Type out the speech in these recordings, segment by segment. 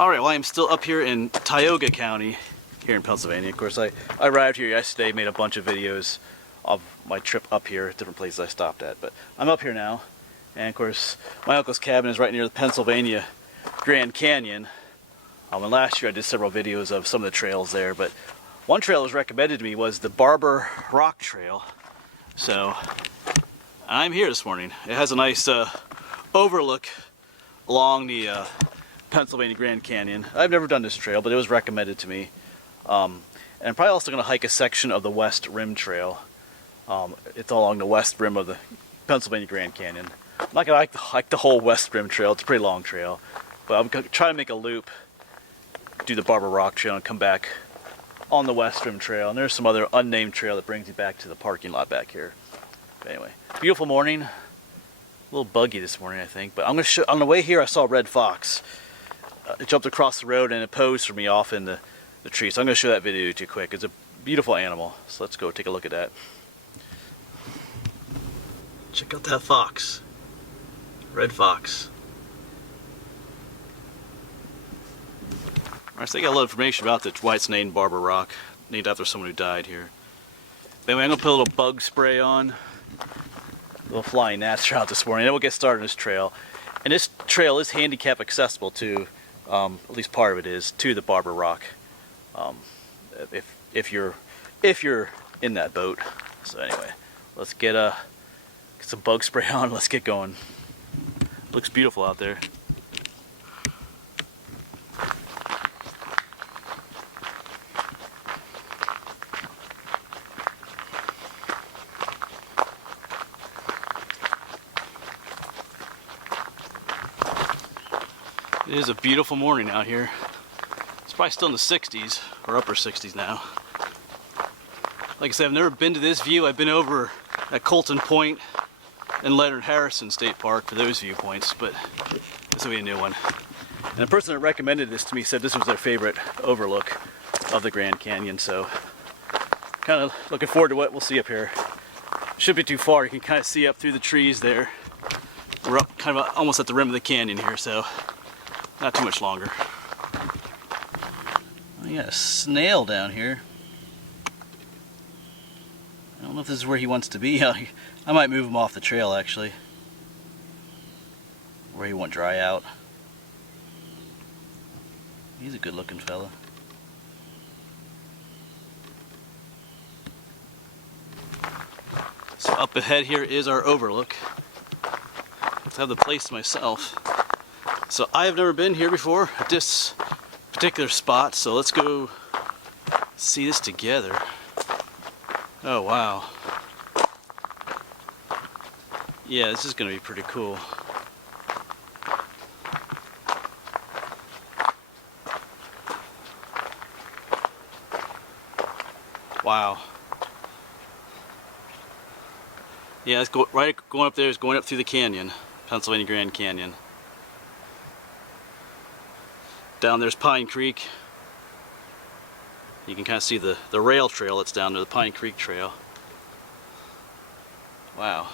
Alright, well I am still up here in Tioga County, here in Pennsylvania. Of course, I arrived here yesterday, made a bunch of videos of my trip up here, different places I stopped at. But I'm up here now, and of course, my uncle's cabin is right near the Pennsylvania Grand Canyon. And last year I did several videos of some of the trails there, but one trail that was recommended to me was the Barber Rock Trail. So, I'm here this morning. It has a nice overlook along the Pennsylvania Grand Canyon. I've never done this trail, but it was recommended to me. And I'm probably also going to hike a section of the West Rim Trail. It's along the west rim of the Pennsylvania Grand Canyon. I'm not going to hike the whole West Rim Trail. It's a pretty long trail. But I'm going to try to make a loop, do the Barber Rock Trail, and come back on the West Rim Trail. And there's some other unnamed trail that brings you back to the parking lot back here. But anyway, beautiful morning. A little buggy this morning, I think. But I'm going to show, on the way here I saw a red fox. It jumped across the road and it posed for me off in the tree. So I'm going to show that video to you quick. It's a beautiful animal. So let's go take a look at that. Check out that fox. Red fox. Alright, so I got a lot of information about this, why it's named Barber Rock. Named after someone who died here. But anyway, I'm going to put a little bug spray on. A little flying gnats are out this morning. And then we'll get started on this trail. And this trail is handicap accessible to, at least part of it is, to the Barber Rock. If you're in that boat. So anyway, let's get some bug spray on. Let's get going. Looks beautiful out there. It is a beautiful morning out here. It's probably still in the 60s, or upper 60s now. Like I said, I've never been to this view. I've been over at Colton Point and Leonard Harrison State Park for those viewpoints, but this will be a new one. And the person that recommended this to me said this was their favorite overlook of the Grand Canyon, so kind of looking forward to what we'll see up here. Shouldn't be too far. You can kind of see up through the trees there. We're up kind of almost at the rim of the canyon here, so not too much longer. We got a snail down here. I don't know if this is where he wants to be. I might move him off the trail actually. Where he won't dry out. He's a good looking fella. So up ahead here is our overlook. Let's have the place to myself. So I have never been here before at this particular spot, so let's go see this together. Oh wow. Yeah, this is going to be pretty cool. Wow. Yeah, it's going up there is going up through the canyon, Pennsylvania Grand Canyon. Down there's Pine Creek. You can kind of see the rail trail that's down there, the Pine Creek Trail. Wow.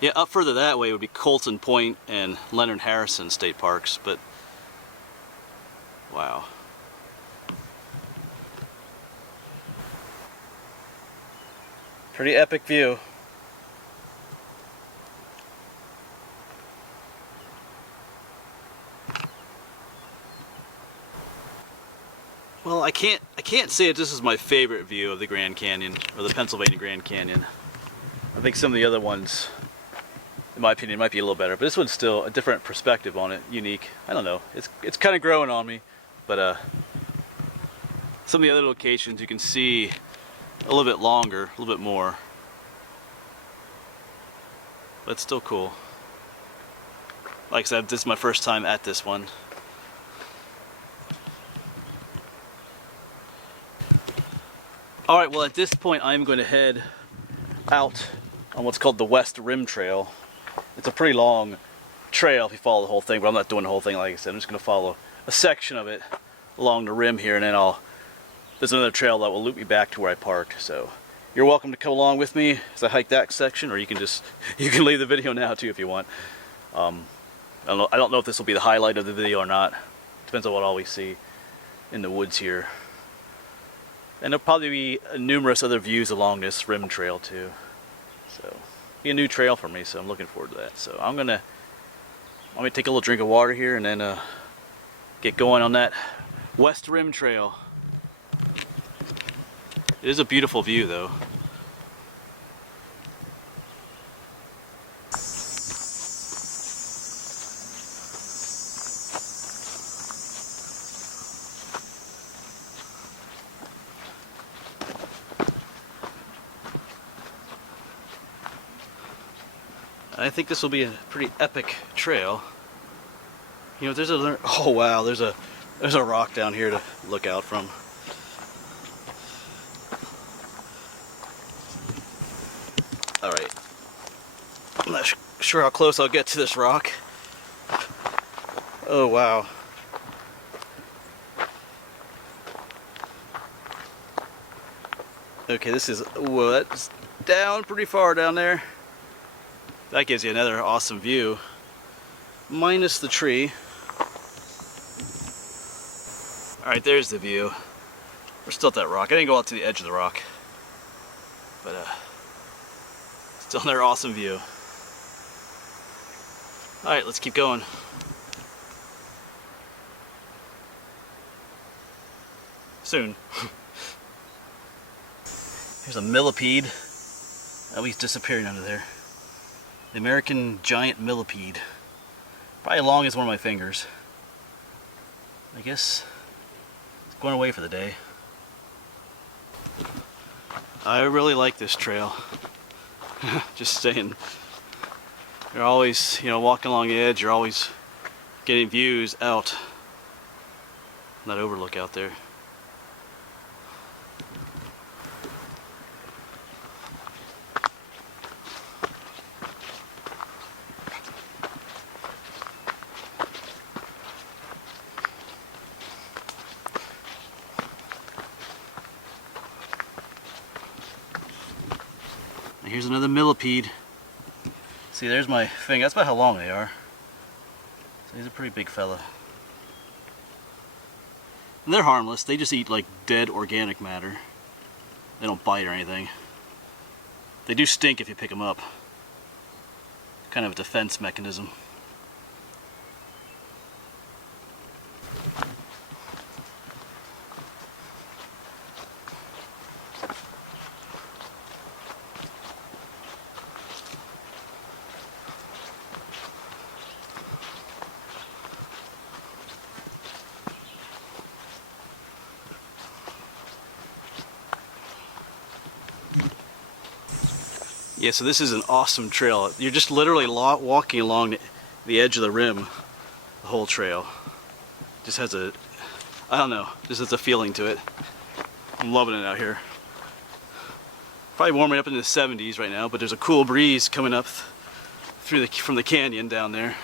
Yeah, up further that way would be Colton Point and Leonard Harrison State Parks, but wow. Pretty epic view. Well, I can't say that this is my favorite view of the Grand Canyon, or the Pennsylvania Grand Canyon. I think some of the other ones, in my opinion, might be a little better, but this one's still a different perspective on it, unique. I don't know, it's kind of growing on me, but some of the other locations you can see a little bit longer, a little bit more, but it's still cool. Like I said, this is my first time at this one. Alright, well at this point I'm going to head out on what's called the West Rim Trail. It's a pretty long trail if you follow the whole thing, but I'm not doing the whole thing like I said. I'm just going to follow a section of it along the rim here, and then there's another trail that will loop me back to where I parked. So you're welcome to come along with me as I hike that section, or you can leave the video now too if you want. I don't know if this will be the highlight of the video or not. Depends on what all we see in the woods here. And there'll probably be numerous other views along this rim trail too. So, be a new trail for me, so I'm looking forward to that. So I'm gonna take a little drink of water here and then get going on that West Rim Trail. It is a beautiful view though. I think this will be a pretty epic trail. You know, oh wow, there's a rock down here to look out from. All right, I'm not sure how close I'll get to this rock. Oh wow. Okay, this is, whoa, that's down pretty far down there. That gives you another awesome view, minus the tree. Alright, there's the view. We're still at that rock. I didn't go out to the edge of the rock. But still another awesome view. Alright, let's keep going. Soon. Here's a millipede. Oh, he's disappearing under there. The American giant millipede. Probably as long as one of my fingers. I guess it's going away for the day. I really like this trail. Just saying. You're always, you know, walking along the edge, you're always getting views out. That overlook out there. Here's another millipede. See, there's my finger. That's about how long they are. So he's a pretty big fella. And they're harmless. They just eat like dead organic matter. They don't bite or anything. They do stink if you pick them up. Kind of a defense mechanism. Yeah, so this is an awesome trail. You're just literally walking along the edge of the rim, the whole trail. Just has a, I don't know, just has a feeling to it. I'm loving it out here. Probably warming up into the 70s right now, but there's a cool breeze coming up from the canyon down there.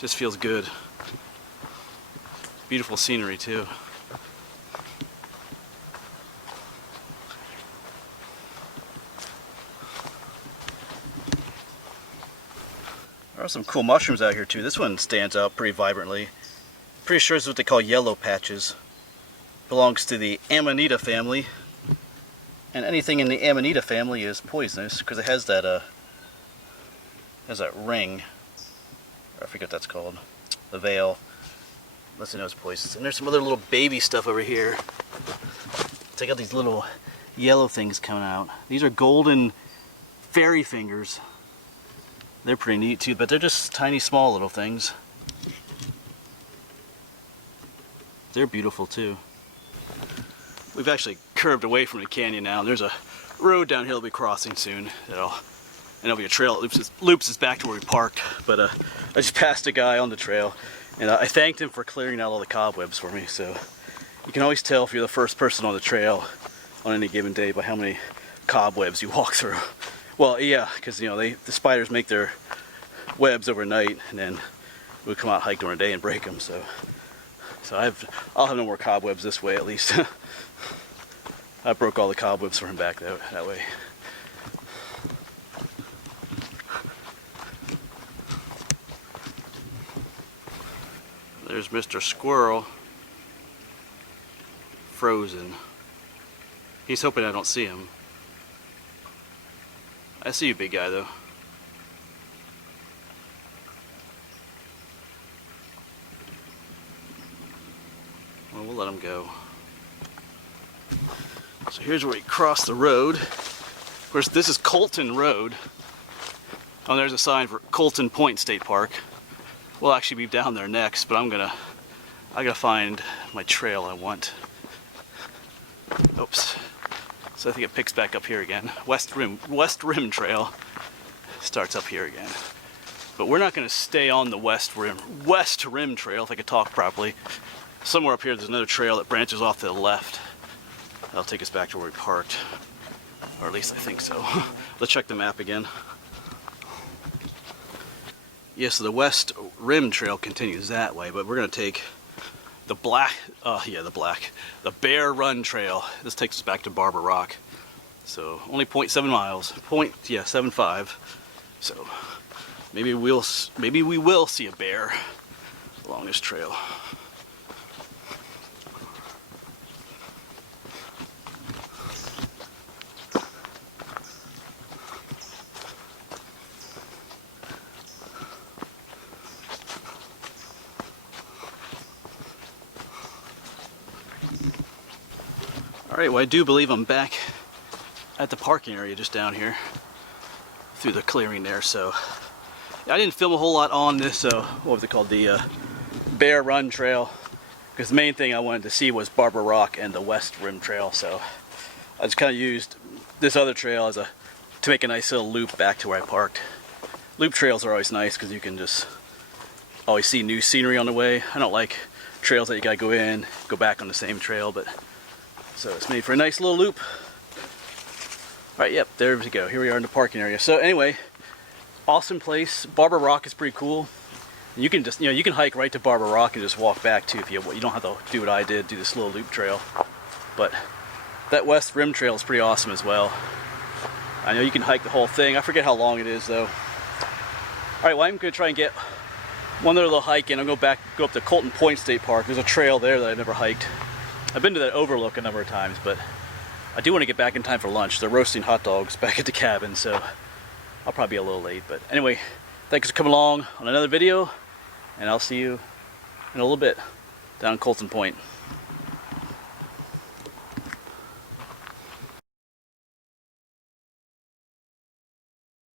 Just feels good. Beautiful scenery too. There are some cool mushrooms out here too. This one stands out pretty vibrantly. Pretty sure it's what they call yellow patches. Belongs to the Amanita family. And anything in the Amanita family is poisonous because it has that ring. Or I forget what that's called. The veil. Unless it knows poisons. And there's some other little baby stuff over here. Check out these little yellow things coming out. These are golden fairy fingers. They're pretty neat too, but they're just tiny, small little things. They're beautiful too. We've actually curved away from the canyon now. There's a road down here we'll be crossing soon. And it'll be a trail that loops us back to where we parked. But I just passed a guy on the trail, and I thanked him for clearing out all the cobwebs for me. So you can always tell if you're the first person on the trail on any given day by how many cobwebs you walk through. Well, yeah, because you know the spiders make their webs overnight, and then we come out hike during the day and break them. So I'll have no more cobwebs this way at least. I broke all the cobwebs for him back that way. There's Mr. Squirrel, frozen. He's hoping I don't see him. I see you, big guy, though. Well, we'll let him go. So here's where we cross the road. Of course, this is Colton Road. Oh, there's a sign for Colton Point State Park. We'll actually be down there next, but I gotta find my trail I want. Oops. So I think it picks back up here again. West Rim Trail starts up here again. But we're not gonna stay on the West Rim Trail, if I could talk properly. Somewhere up here there's another trail that branches off to the left. That'll take us back to where we parked. Or at least I think so. Let's check the map again. Yes, so the West Rim Trail continues that way, but we're going to take the Bear Run Trail. This takes us back to Barber Rock. So only 0.7 miles, 0.75. So maybe we will see a bear along this trail. Alright, well I do believe I'm back at the parking area just down here through the clearing there, so I didn't film a whole lot on this, what was it called, the Bear Run Trail, because the main thing I wanted to see was Barber Rock and the West Rim Trail, so I just kind of used this other trail to make a nice little loop back to where I parked. Loop trails are always nice because you can just always see new scenery on the way. I don't like trails that you gotta go in, go back on the same trail, but so it's made for a nice little loop. Alright, yep, there we go. Here we are in the parking area. So anyway, awesome place. Barber Rock is pretty cool. You can just, you can hike right to Barber Rock and just walk back too if you don't have to do what I did, do this little loop trail. But that West Rim Trail is pretty awesome as well. I know you can hike the whole thing. I forget how long it is though. Alright, well I'm going to try and get one other little hike in. I'll go up to Colton Point State Park. There's a trail there that I've never hiked. I've been to that overlook a number of times, but I do want to get back in time for lunch. They're roasting hot dogs back at the cabin, so I'll probably be a little late. But anyway, thanks for coming along on another video, and I'll see you in a little bit down in Colton Point.